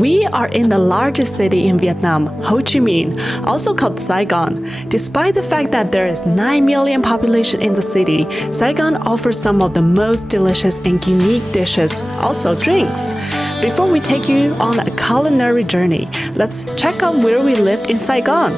We are in the largest city in Vietnam, Ho Chi Minh, also called Saigon. Despite the fact that there is 9 million population in the city, Saigon offers some of the most delicious and unique dishes, also drinks. Before we take you on a culinary journey, let's check out where we lived in Saigon.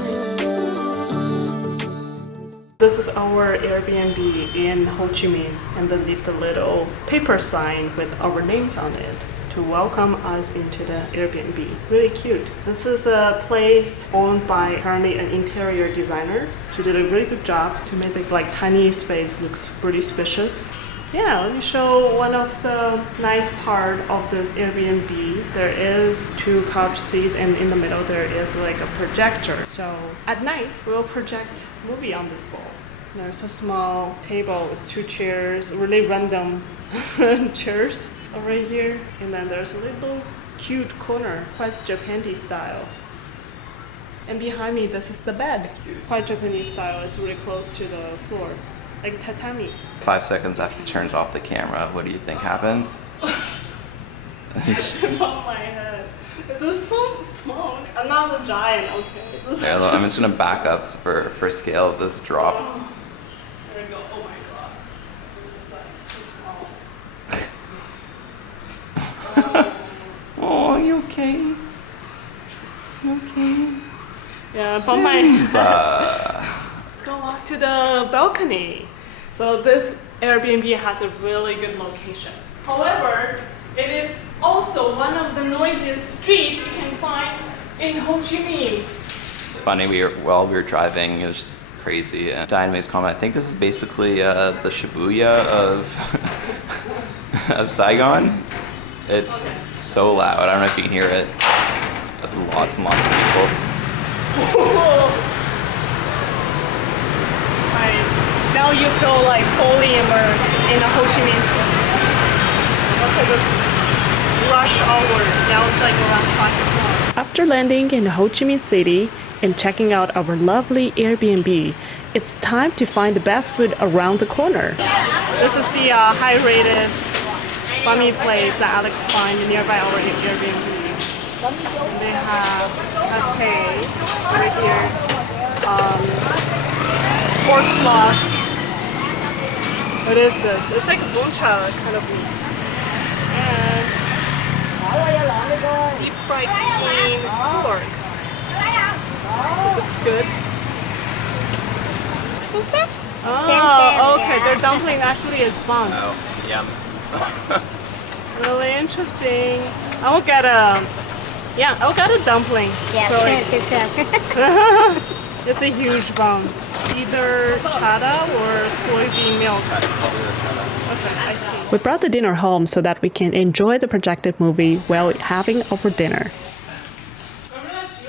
This is our Airbnb in Ho Chi Minh, and then leave the little paper sign with our names on it to welcome us into the Airbnb. Really cute. This is a place owned by apparently an interior designer. She did a really good job to make the tiny space looks pretty spacious. Yeah, let me show one of the nice part of this Airbnb. There is 2 couch seats, and in the middle there is a projector. So at night we'll project movie on this wall. There's a small table with 2 chairs, really random chairs over here, and then there's a little cute corner, quite Japanese style. And behind me, this is the bed, quite Japanese style. It's really close to the floor, like tatami. 5 seconds after he turns off the camera, what do you think happens? Above my head. It's so small. I'm not a giant, okay? Yeah, I'm just gonna back up for scale of this drop. There we go. Oh my god. This is too small. Oh, you okay? You okay? Yeah, above my head. Let's go walk to the balcony. So this Airbnb has a really good location. However, it is also one of the noisiest streets you can find in Ho Chi Minh. It's funny, while we were driving, it was just crazy. And 𝐸𝐈's comment, I think this is basically the Shibuya of of Saigon. It's so loud. I don't know if you can hear it. Lots and lots of people. Now you feel like fully immersed in the Ho Chi Minh city. Look at this rush hour. Now it's around 5 o'clock. After landing in Ho Chi Minh City and checking out our lovely Airbnb, it's time to find the best food around the corner. This is the high-rated Bahn Mi place that Alex found nearby our Airbnb. They have Café right here, pork floss. What is this? It's like buncha kind of meat. And deep fried steamed pork. It looks good. Oh, okay. Their dumpling actually is fun. Oh, yum. Really interesting. I will get a dumpling. Yes, It's a huge bun. Either chata or soybean milk. Okay, iced tea. We brought the dinner home so that we can enjoy the projected movie while having our dinner.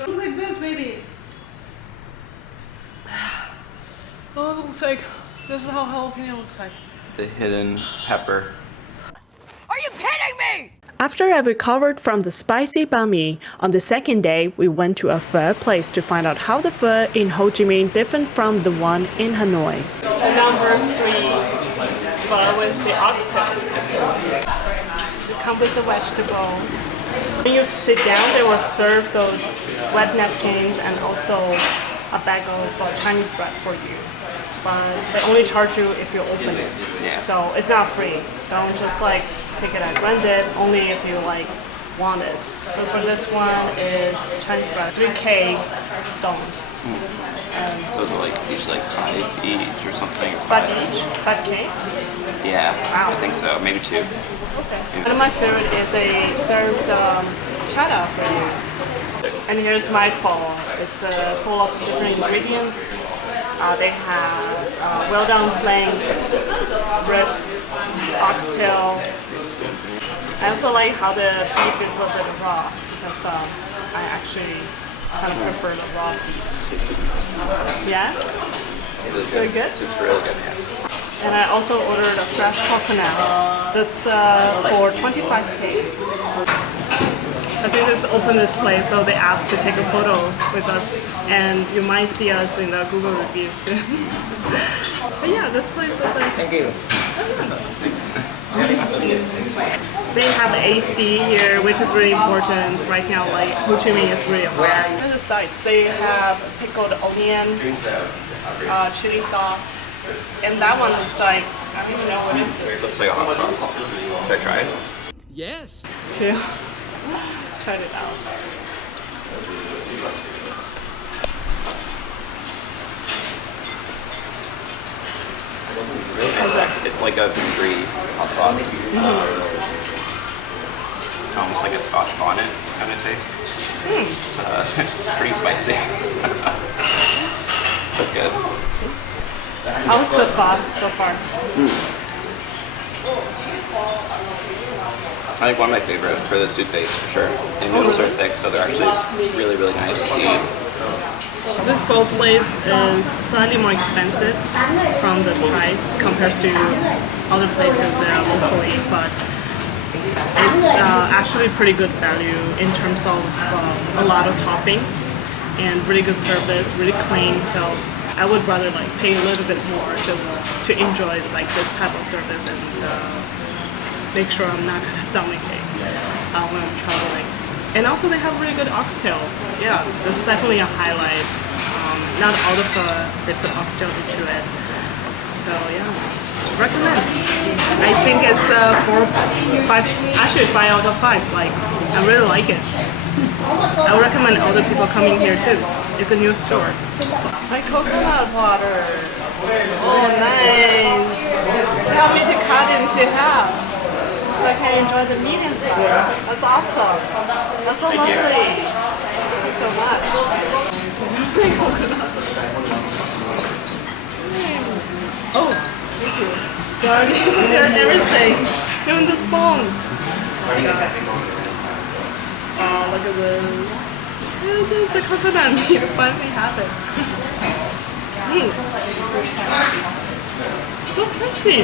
Look like this, baby. Oh, it looks like this is how jalapeno looks like. The hidden pepper. Are you kidding me? After I recovered from the spicy Bahn Mi, on the second day, we went to a pho place to find out how the pho in Ho Chi Minh different from the one in Hanoi. Number 3, pho is the oxtail. It comes with the vegetables. When you sit down, they will serve those wet napkins and also a bag of Chinese bread for you. But they only charge you if you open it. Yeah. So it's not free. Don't just take it and rent it, only if you want it. But for this one is Chinese bread, 3K dong. So they're usually 5 each or something. 5 each? 5K? Yeah, Wow. I think so. Maybe 2. Okay. One of my favorite is they served chata for you. And here's my pho. It's full of different ingredients. They have well done flank, ribs, oxtail. I also like how the beef is a bit raw because I actually kind of prefer the raw beef. Yeah? Really Very good? It's really good, yeah. And I also ordered a fresh coconut. This for 25K. I think just opened this place, so they asked to take a photo with us, and you might see us in the Google reviews soon. But yeah, this place is like... Thank you. Oh, yeah. They have AC here, which is really important right now. Like Ho Chi Minh is really aware. Here's the sides. They have pickled onion, chili sauce, and that one looks like, I don't even know what is this. Looks like a hot sauce. Should I try it? Yes. To try it out. It's like a vinegary hot sauce. Almost like a Scotch bonnet kind of taste. It's pretty spicy. But good. How's the thought so far? I think one of my favorite for the soup base for sure. The noodles are thick, so they're actually really, really nice to eat. This pho place is slightly more expensive from the price compared to other places locally, but it's actually pretty good value in terms of a lot of toppings and really good service, really clean. So I would rather like pay a little bit more just to enjoy like this type of service and make sure I'm not gonna stomachache when I'm traveling. And also they have really good oxtail. Yeah, this is definitely a highlight. Not all of they put oxtail into it. So yeah, recommend. I think it's 5 out of 5. Like, I really like it. I would recommend other people coming here too. It's a new store. My coconut water. Oh, nice. She helped me to cut it into half, so I can enjoy the meat inside. That's awesome. That's so lovely. Thank you so much. Oh, thank you. They're everything. Even the spoon. Oh, look at this. This is the coconut meat. Finally have it. So crunchy.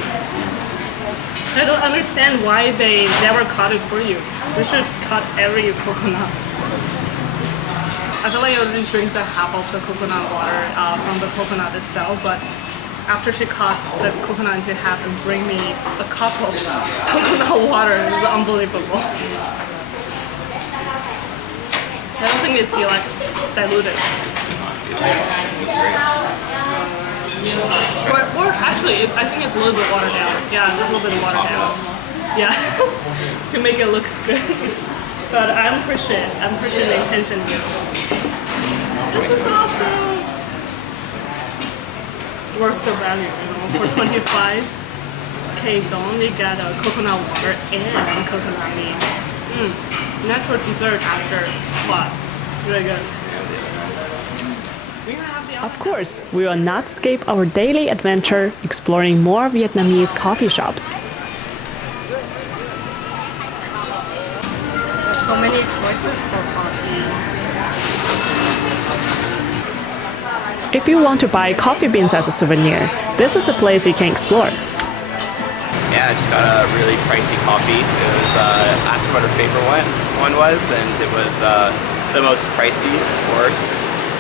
I don't understand why they never cut it for you. They should cut every coconut. I feel like I already drink the half of the coconut water from the coconut itself, but after she cut the coconut into half and bring me a cup of coconut water, it's unbelievable. I don't think it's diluted. Or actually, I think it's a little bit watered down. Yeah, just a little bit watered down. Yeah, to make it look good. But I appreciate the intention here. This is awesome. Worth the value, you know. For 25K dong, you get a coconut water and coconut meat. Natural dessert after what? Really good. Of course, we will not skip our daily adventure exploring more Vietnamese coffee shops. So many choices for coffee. If you want to buy coffee beans as a souvenir, this is a place you can explore. Yeah, I just got a really pricey coffee. It was asked what her favorite one was, and it was the most pricey, of course.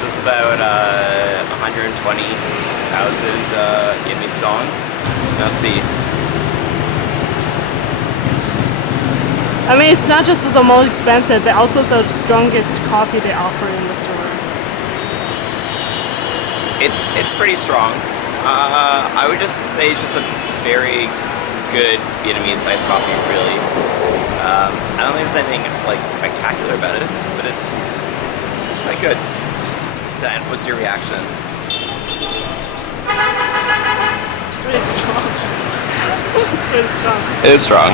This is about 120,000 Vietnamese dong. Now see. I mean, it's not just the most expensive, but also the strongest coffee they offer in the store. It's pretty strong. I would just say it's just a very good Vietnamese iced coffee, really. I don't think there's anything like spectacular about it, but it's quite good. Dan, what's your reaction? It's really strong. It's really strong. It is strong.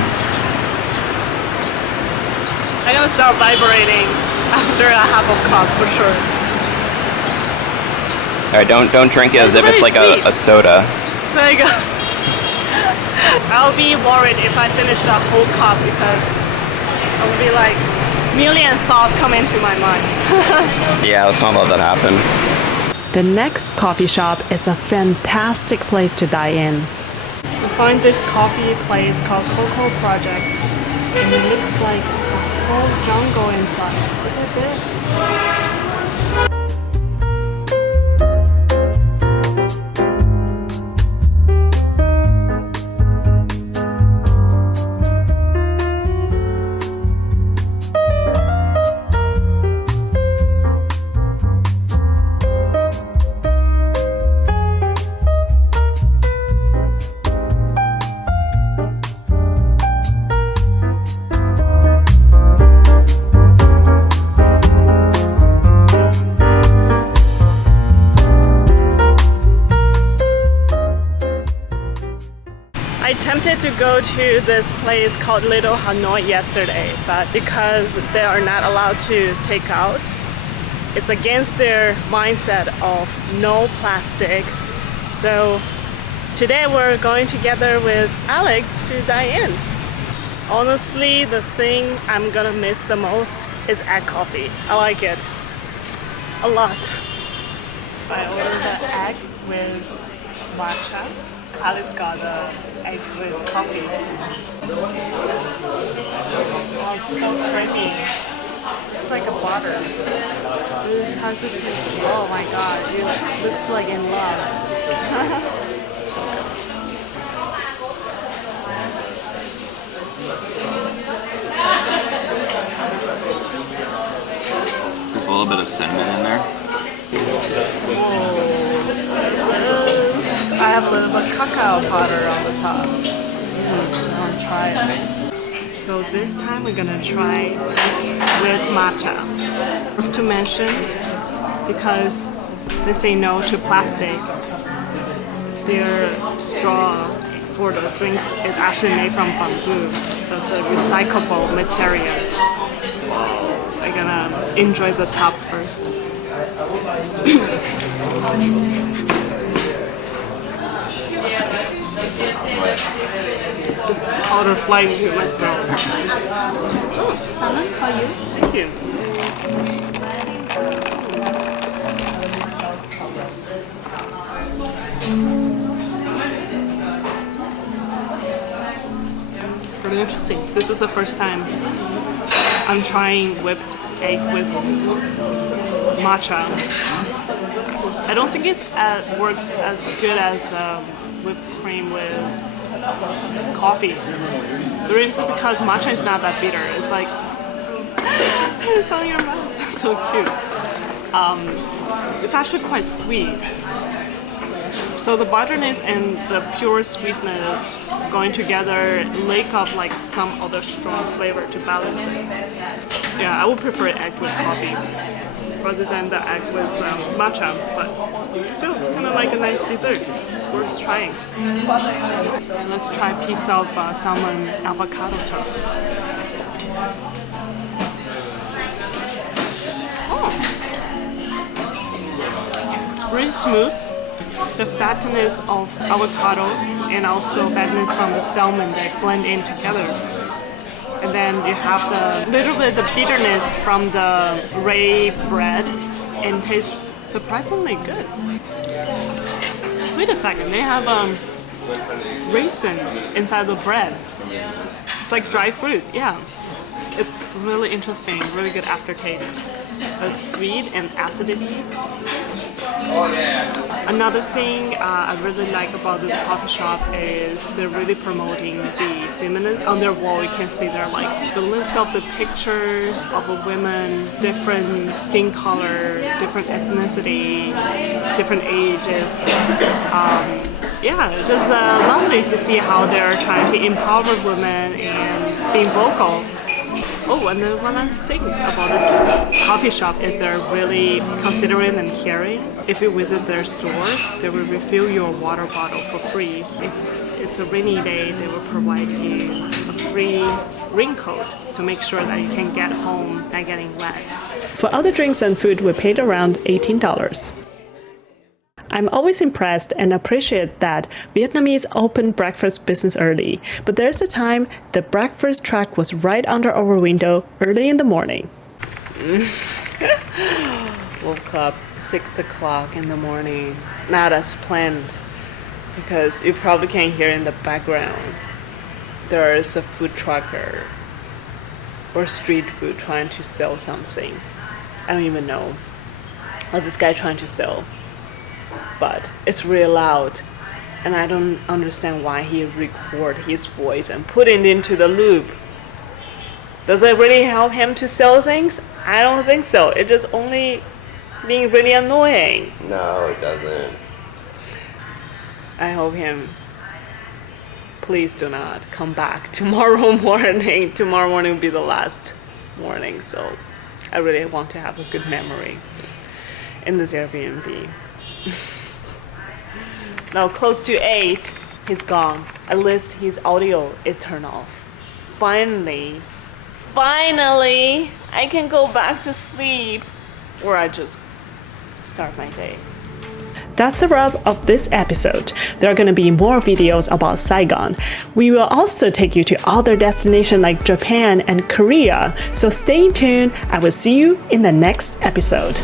I'm gonna start vibrating after a half a cup for sure. Alright, don't drink it as if it's like a soda. There you go. I'll be worried if I finish that whole cup because I will be like million thoughts come into my mind. Yeah, let's not let that happen. The next coffee shop is a fantastic place to dine in. We find this coffee place called Cocoa Project, and it looks like a whole jungle inside. Look at this. to go to this place called Little Hanoi yesterday, but because they are not allowed to take out, it's against their mindset of no plastic. So today we're going together with Alex to dine in. Honestly, the thing I'm gonna miss the most is egg coffee. I like it a lot. I ordered the egg with matcha. Alex got the egg with coffee. Oh, it's so creamy. It's like a butter. How does it taste? Oh my god, it looks like in love. So good. There's a little bit of cinnamon in there. I have a little bit of cacao powder on the top. I want to try it. So this time we're gonna try with matcha. I have to mention, because they say no to plastic, their straw for the drinks is actually made from bamboo. So it's a recyclable materials. I'm gonna enjoy the top first. The powder flying through my throat. Salmon for you. Thank you. Really interesting. This is the first time I'm trying whipped egg with matcha. I don't think it works as good as whipped cream with coffee. The reason is because matcha is not that bitter. It's like it's on your mouth. So cute. It's actually quite sweet. So the butterness and the pure sweetness going together make up like some other strong flavor to balance it. Yeah, I would prefer egg with coffee rather than the egg with matcha, but still it's kind of like a nice dessert. Worth trying. And let's try a piece of salmon avocado toast. Oh, really smooth. The fatness of avocado and also fatness from the salmon that blend in together. And then you have the little bit of the bitterness from the rye bread and tastes surprisingly good. Wait a second, they have raisin inside the bread. It's like dry fruit, yeah. It's really interesting, really good aftertaste. A sweet and acidity taste. Another thing I really like about this coffee shop is they're really promoting the feminism. On their wall you can see there like the list of the pictures of the women, different skin color, different ethnicity, different ages. Yeah, it's just lovely to see how they're trying to empower women and being vocal. Oh, and the one last thing about this coffee shop is they're really considerate and caring. If you visit their store, they will refill your water bottle for free. If it's a rainy day, they will provide you a free raincoat to make sure that you can get home not getting wet. For other drinks and food, we paid around $18. I'm always impressed and appreciate that Vietnamese open breakfast business early, but there's a time the breakfast truck was right under our window early in the morning. Woke up 6 o'clock in the morning, not as planned, because you probably can hear in the background there is a food trucker or street food trying to sell something. I don't even know what this guy trying to sell. But it's really loud, and I don't understand why he record his voice and put it into the loop. Does it really help him to sell things? I don't think so. It's just only being really annoying. No, it doesn't. I hope him, please do not come back tomorrow morning. Tomorrow morning will be the last morning, so I really want to have a good memory in this Airbnb. Now close to 8, he's gone. At least his audio is turned off. Finally, I can go back to sleep, or I just start my day. That's the wrap of this episode. There are going to be more videos about Saigon. We will also take you to other destinations like Japan and Korea. So stay tuned. I will see you in the next episode.